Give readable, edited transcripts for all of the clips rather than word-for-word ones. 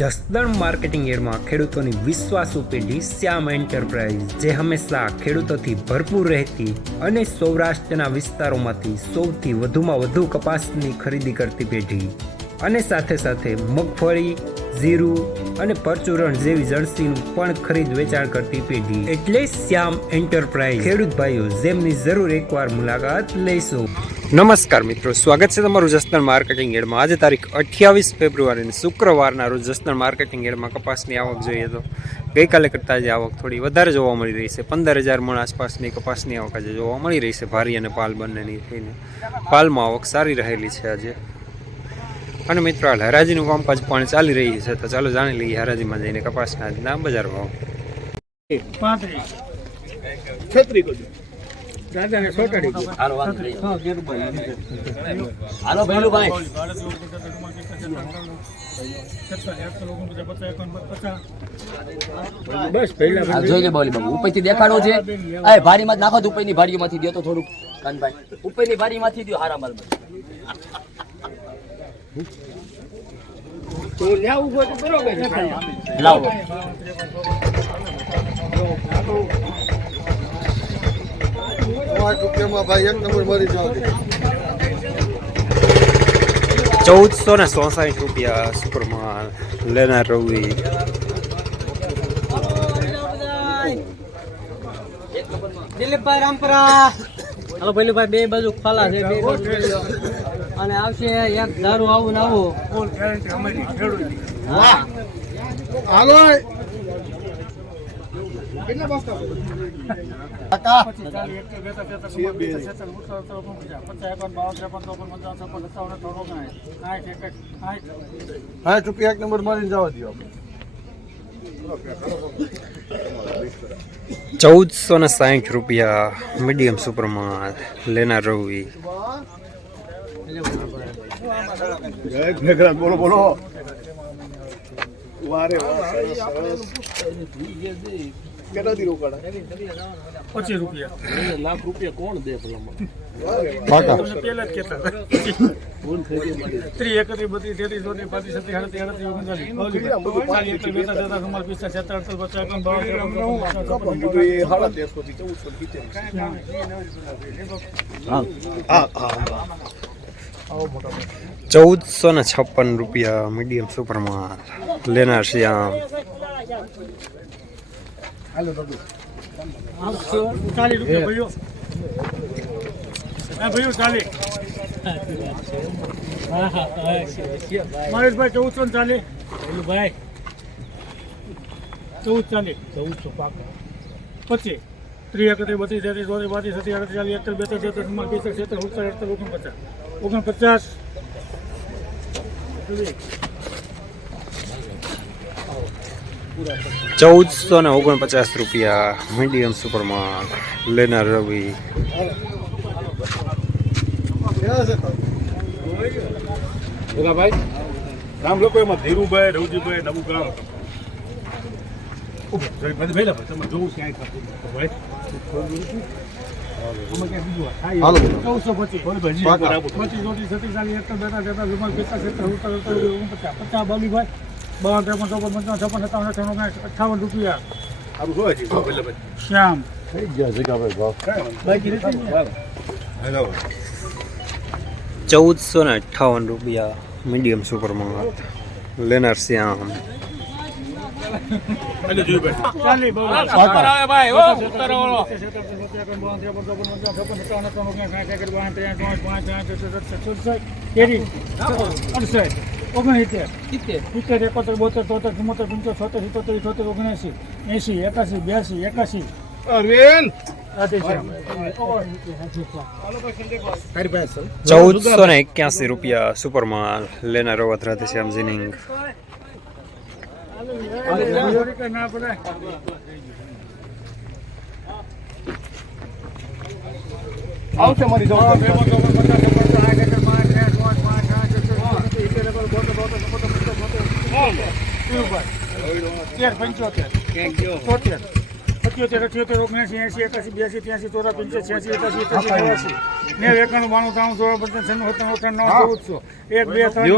Jasdan marketing યાર્ડમાં ખેડૂતોની વિશ્વાસુ પેઢી શ્યામ એન્ટરપ્રાઇઝ, જે હંમેશા ખેડૂતોથી ભરપૂર રહેતી અને સૌરાષ્ટ્રના વિસ્તારોમાંથી સૌથી વધુમાં વધુ કપાસની ખરીદી કરતી પેઢી અને સાથે સાથે મગફળી, જીરું અને પરચુરણ જેવી જણસીનું પણ ખરીદ વેચાણ કરતી પેઢી એટલે શ્યામ એન્ટરપ્રાઇઝ. ખેડૂત ભાઈઓ, જેમની જરૂર એકવાર મુલાકાત લઈશું. નમસ્કાર મિત્રો, સ્વાગત છે તમારું જસદણ માર્કેટિંગ યાર્ડમાં. આજે તારીખ 28 ફેબ્રુઆરીની શુક્રવારના રોજ જસદણ માર્કેટિંગ યાર્ડમાં કપાસની આવક જોઈએ તો ગઈકાલે કરતાં આજે આવક થોડી વધારે જોવા મળી રહી છે. 15,000 મણ આસપાસની કપાસની આવક આજે જોવા મળી રહી છે. ભારી અને પાલ બંનેની થઈને પાલમાં આવક સારી રહેલી છે આજે. અને મિત્રો, હાલ હરાજીનું કામકાજ પણ ચાલી રહી છે, તો ચાલો જાણી લઈએ હરાજીમાં જઈને કપાસના આજના બજાર ભાવ. 35 દાદાને સોટાડી હાલો ભૈલુભાઈ બસ પહેલા જોઈ લે બોલી બાબુ ઉપરથી દેખાડો છે. એ ભારીમાં જ નાખો, ઉપરની ભારીમાંથી દો તો થોડુંક કાનભાઈ, ઉપરની ભારીમાંથી દો હારા માલ તો લાવું હોય તો બરોબર લાવો. 1460 રૂપિયા સુપરમાં લેનાર રવિ. દિલીપભાઈ રામપરા, હાલો ભૈલુભાઈ, બે બાજુ ખોલા છે, બે બાજુ અને આવશે એક દારૂ આવું ને આવું. હા હાલો હા રૂપિયા 1 નંબર મારીને જવા દો. 1460 રૂપિયા મીડિયમ સુપરમાં લેનાર રવિ. બોલો બોલો. વારે કેટલા દી રોકાડા? 25 રૂપિયા. લાખ રૂપિયા કોણ દે પેલા? પેલા જ કેટલા? ભૂલ થઈ ગઈ મારી. 31 32 33 34 35 37 1456 રૂપિયા મીડિયમ સુપરમાં લેનાર શ્યામ. 40 રૂપિયા ભૈયો. હા ભૈયો 40. મહેશભાઈ 1440. ભૈલુભાઈ 1440. 1400 પાકા 25 31 32 33 34 35 49 ₹1449 રૂપિયા મીડિયમ સુપરમાં લેનાર રવિ. ભાઈ નામ લોકો એમાં ધીરુભાઈ, રવજીભાઈ, નવું ગામ. તમે જોવું ક્યાંય ભાઈ 58 રૂપિયા. શ્યામ થઈ ગયા જગ્યા ₹1458 રૂપિયા મીડિયમ સુપરમાં લેનાર શ્યામ. ₹1481 રૂપિયા સુપરમાં લેનાર રવત રાધેશ્યામ જીનિંગ. આવશે મારી એક બે ત્રણ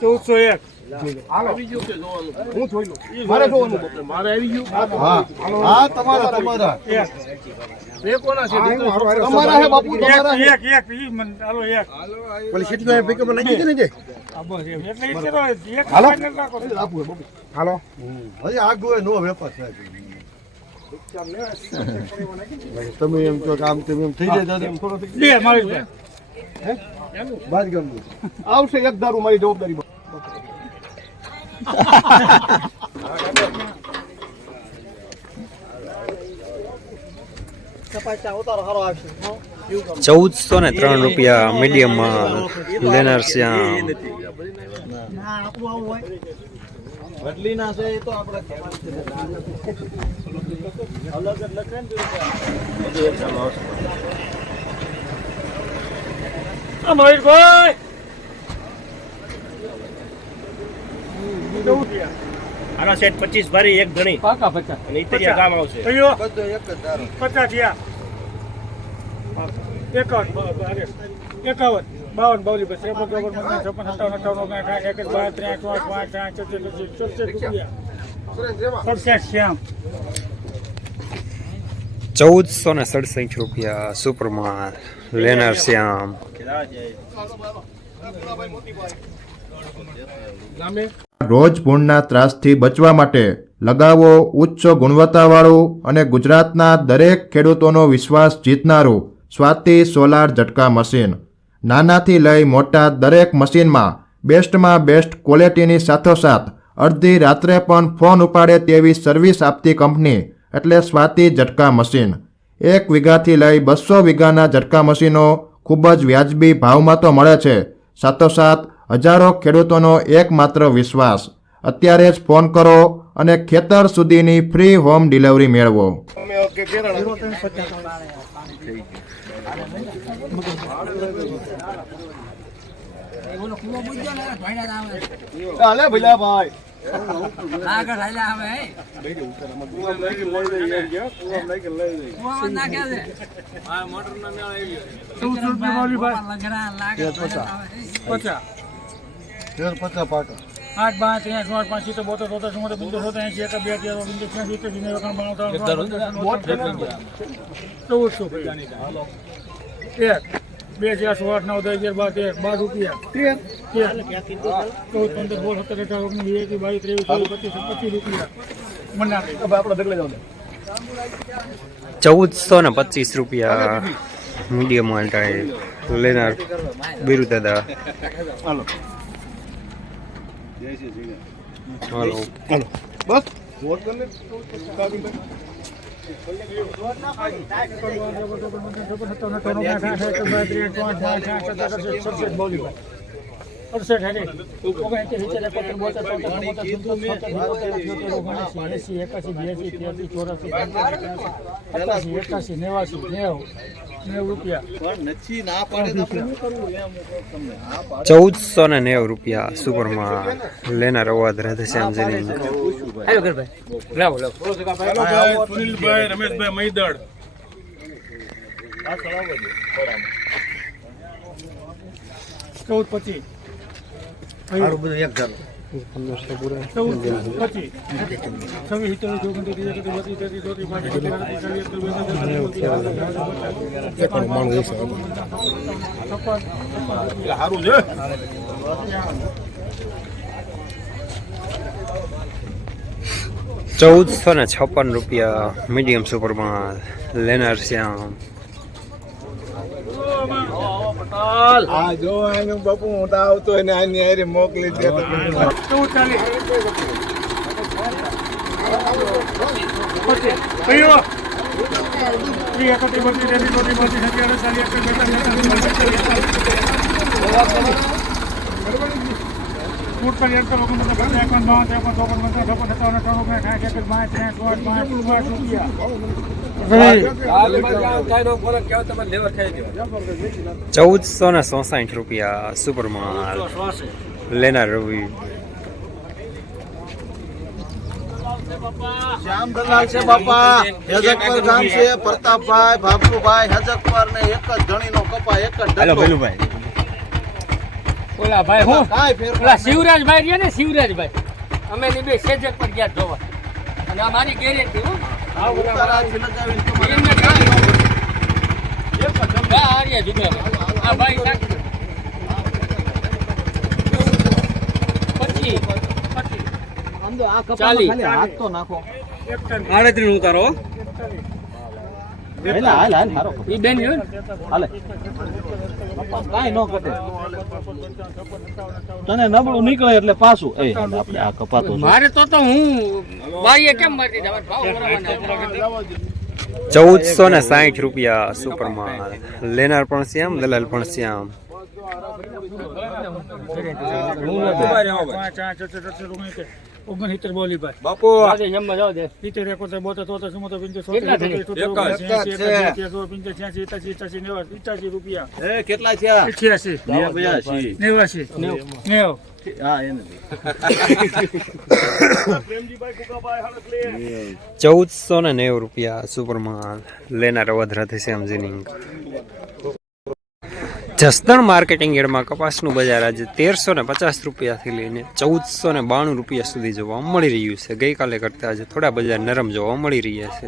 1401 આવી ગયું કે જોવાનું? હું જોઈ લઉં. મારે જોવાનું મતલબ મારે આવી ગયું. હા હા તમારા બે કોના છે? તમારા હે બાપુ તમારા હે. એક ઈ મન હાલો એક. પેલી સીટ પિકઅપ લાગી છે ને જે આ બસ એમ. એટલે ઈ તો એક હાલો. ફાઇનલ રાખો. આપું બાપુ હાલો હજી આગળ નો વેપાર થાય તમે એમ કહો કે આમ તેમ એમ થઈ જાય દાદા થોડો થઈ લે મારી પાસે. બાદ ગમતું આવશે એક દારૂ મારી જવાબદારી કપાસા ઉતારો સારો આવશે 1403 રૂપિયા મીડિયમમાં લેનાર શ્યામ. ના આપણું આવું હોય બદલી ના છે એ તો આપણે અલગ જ લખે ને મયુરભાઈ આના સેટ 25 ભરી એક ગણી પાકા 50 અને ઇતરિયા ગામ આવશે. કયો બધો એક જ દારૂ 50 થયા 51 52 52 બસ 53 શ્યામ 1467 રૂપિયા સુપરમાં લેનાર શ્યામ. રોજ ભૂણના ત્રાસથી બચવા માટે લગાવો ઉચ્ચ ગુણવત્તાવાળું અને ગુજરાતના દરેક ખેડૂતોનો વિશ્વાસ જીતનારું સ્વાતિ સોલાર ઝટકા મશીન. નાનાથી લઈ મોટા દરેક મશીનમાં બેસ્ટમાં બેસ્ટ ક્વોલિટીની સાથોસાથ અડધી રાત્રે પણ ફોન ઉપાડે તેવી સર્વિસ આપતી કંપની એટલે સ્વાતિ ઝટકા મશીન. 1 વીઘાથી લઈ 200 વીઘાના ઝટકા મશીનો ખૂબ જ વ્યાજબી ભાવમાં તો મળે છે, સાથોસાથ હજારો ખેડૂતોનો એકમાત્ર વિશ્વાસ. અત્યારે જ ફોન કરો અને ખેતર સુધીની ફ્રી હોમ ડિલિવરી મેળવો. હાલે ભઈલા ભાઈ પચાસ પાકા 8 5 3 8 5 7 72 73 74 2 4 8 9 10 11 12 રૂપિયા 14 15 16 17 18 19 20 22 23 24 25 રૂપિયા મના આપણે દગલે જાવ 1425 રૂપિયા મીડિયમ માલ્ટા લેનાર બીરુ દાદા. હાલો બસ વોટ કરને ₹1490 રૂપિયા સુપરમાં લેનાર અવાજ રાધેશ્યામજી. સુનિલભાઈ રમેશભાઈ મહીદળ 14 સારું બધું એક ધારો 1456 રૂપિયા મીડિયમ સુપરમાં લેનાર શ્યામ. આ જો આનું બાપુ હું તો આવતો એને આની હારે મોકલી દે ₹1467 સુપરમાં લેનાર રવિ. શ્યામ દલાલ છે બાપા, હેજકપર ગામ છે, પ્રતાપભાઈ ભાભુભાઈ હેજકપર ને એક જ ધણીનો કપા એક જ હાલો ડંકો. ભેલુભાઈ ઓલા ભાઈ હું કાંઈ ફેરફાર ઓલા શિવરાજભાઈ રહ્યા ને શિવરાજભાઈ અમે ની બે સેજક પર ગયા જોવા અને આ મારી ગેરંટી હો ઉતારાથી લગાવીને તમારે એમને કાંઈ હા આર્યા જુગાભાઈ આ ભાઈ નાખી દો. 25 આમ તો આ કપામાં ચાલી. ખાલી હાથ તો નાખો. એક ટન 38 ઉતારો હાલ હારો. ઈ બેન જો હાલે. કાંઈ ન ઘટે. તને નબળું નીકળે એટલે પાછું એ આપણે આ કપાતો છે. મારે તો હું ભાઈએ કેમ મારી દીધા ભાવ બરાબર 1460 રૂપિયા સુપર માલ. લેનાર પણ શ્યામ, દલાલ પણ શ્યામ. 69 બોલી ભાઈ બાપુ આજે જમવા જાવ દે 70 71 72 73 74 કેટલા થઈ? 85 રૂપિયા એ કેટલા થયા 88 89 હા એને 1490 રૂપિયા સુપર માલ. લેનાર વડોદરાથી શ્યામ જીનિંગ. જસદણ માર્કેટિંગ યાર્ડમાં કપાસનું બજાર આજે 1350 રૂપિયાથી લઈને 1492 રૂપિયા સુધી જોવા મળી રહ્યું છે. ગઈકાલે કરતાં આજે થોડા બજાર નરમ જોવા મળી રહ્યા છે.